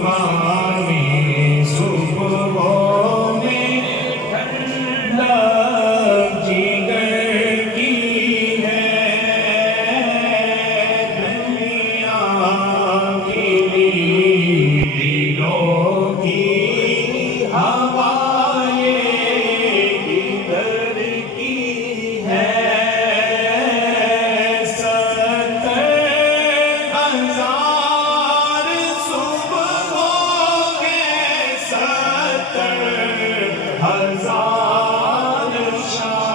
सुहावी सुबहों में ठंडक जिगर की है दुनिया की दिलों की हवाएं किधर की है 70,000 सुबहों के 70,000 शाम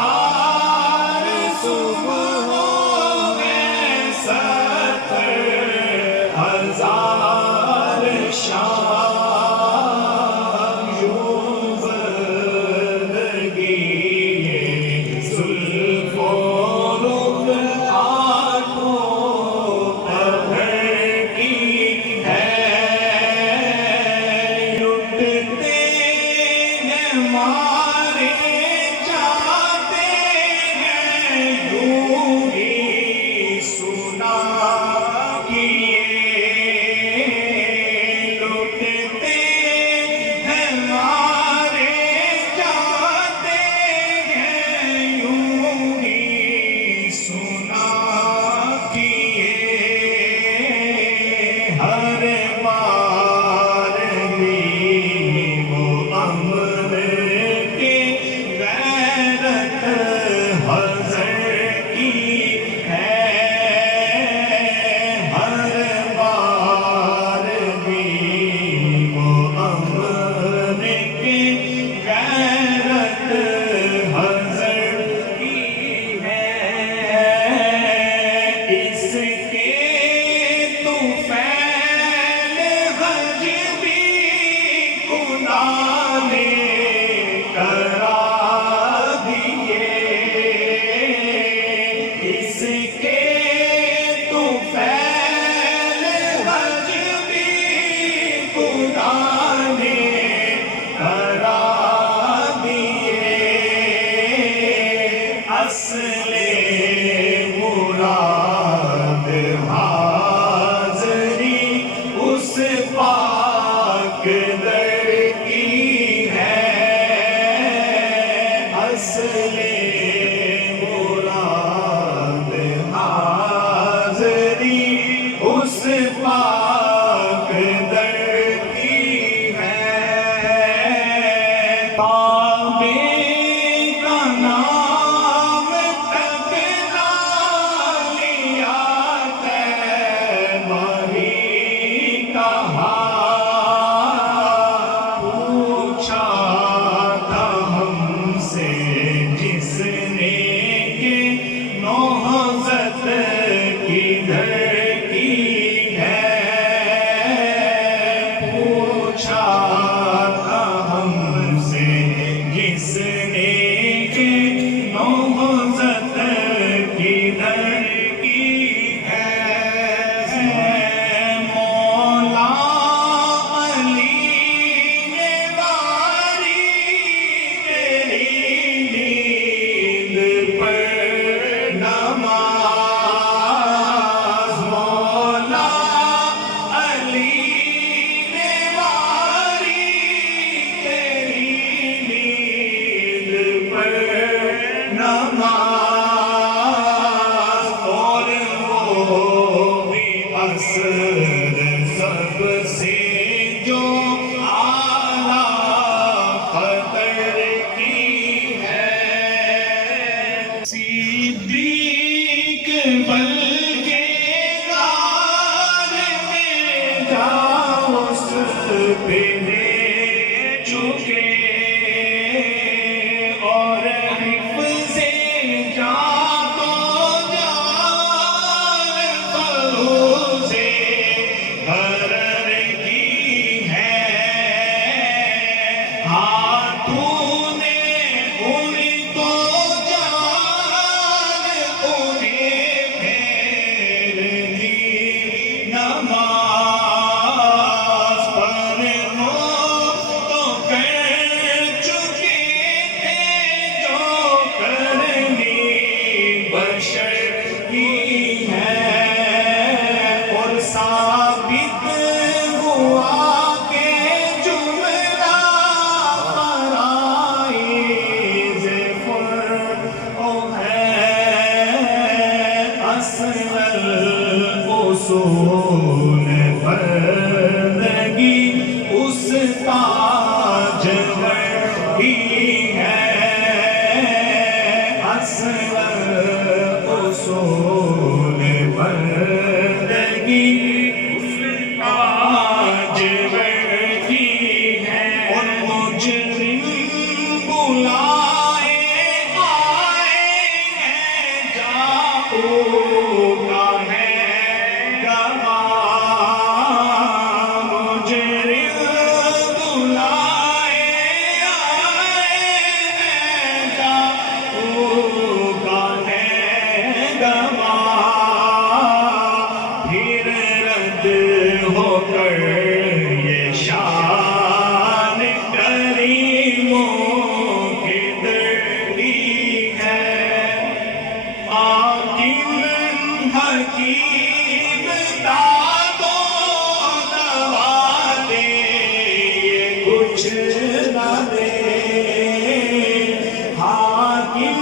70,000 सुबहों के 70,000 शाम यूं ज़िंदगी ये ज़ुल्फ़ों रुख़ आँखों पत्थर की है लुटते हैं मारे जाते हैं यूं ही सुना किए लुटते हैं मारे जाते हैं यूं ही सुना किए हर बार भी वो अमर के गैरत हज़र की है हर बार भी वो अमर के गैरत हज़र की है इसके तूफ़ैल हज भी गुनाह ने करा दिए इसके तूफ़ैल हज भी गुनाह ने करा दिए असले मुराद हाज़री उस पाक दर की है असले मुराद हाज़री उस पाक दर की है काबे का नाम तक ना लिया तैबा ही कहा पूछा था हमसे जिसने कि नौहज़त किधर की है पूछा था हमसे जिसने कि नौहज़त किधर की है मौला अली ने वारी तेरी नींद पर नमाज़ मौला अली ने वारी तेरी नींद पर नमाज़ और वो भी असर सबसे जो आला क़दर की है सिद्दीक़ बल्कि गार में जा उस पे ले चुके और हिफ़्ज़े जान को जान फरोज़े हरर की है तूने उनको जान उन्हें फेर दी नमाज़ पर हो तो कर चुके थे जो करनी बशर की है کا ہے گواہ مجرم بلائے آئے کا ہے گواہ پھر رد ہو کر یہ شان کریموں کی دردی ہے حاکم حکیم داد و دوا دے یہ کچھ نہ دے حاکم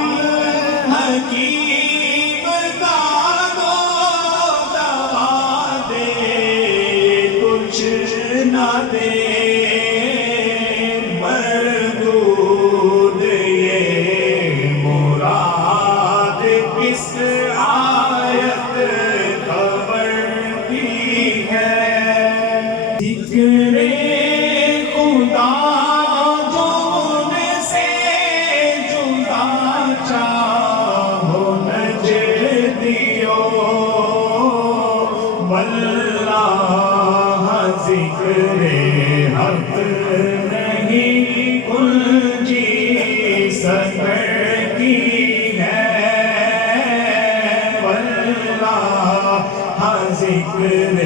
حکیم داد و دوا دے کچھ نہ دے مردود یہ مراد کس آیت خبر کی ہے ذکر خدا جو ان سے جدا چاہو نجدیو واللہ ذکر حق نہیں الجی سکر کی ہے واللہ ذکر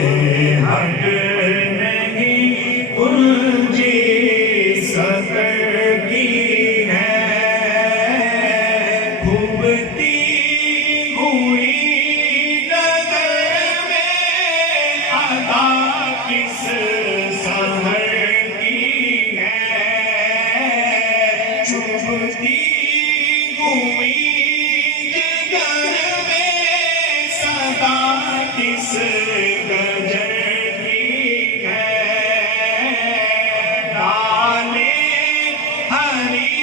حق نہیں الجی سکر کی ہے کھوبتی ہوئی نظر میں ادا کس سحر کی ہے چبھتی ہوئی جگر میں صدا کس گجر کی ہے ڈالے ہری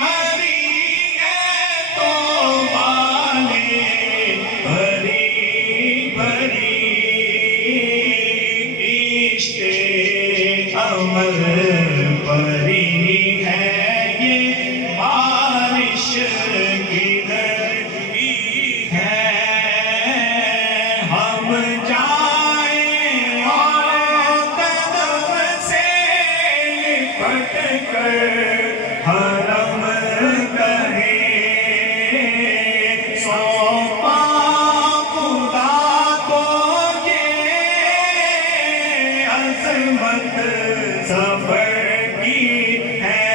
ہری ہے تو بالے بھری بھری عشق عمل پری ہے یہ بارش کی دردی ہے ہم جائیں اور قدم سے لپٹ کر حرم کہیں سونپا خدا کو یہ عظمت سفر کی ہے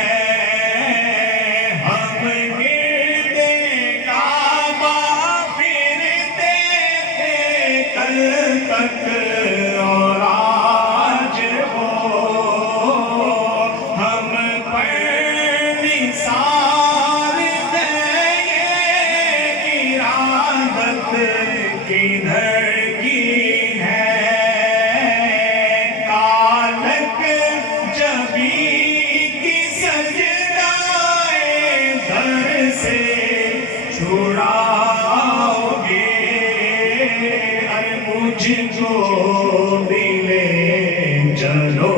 ہم گردے کعبہ پھرتے تھے کل تک اور آج وہ ہم پر نثار ہے یہ ارادت کدھر کی ہے کالک جبی کی سجدائے در سے چھڑاؤ گے ارے مجھ کو بھی لے چلو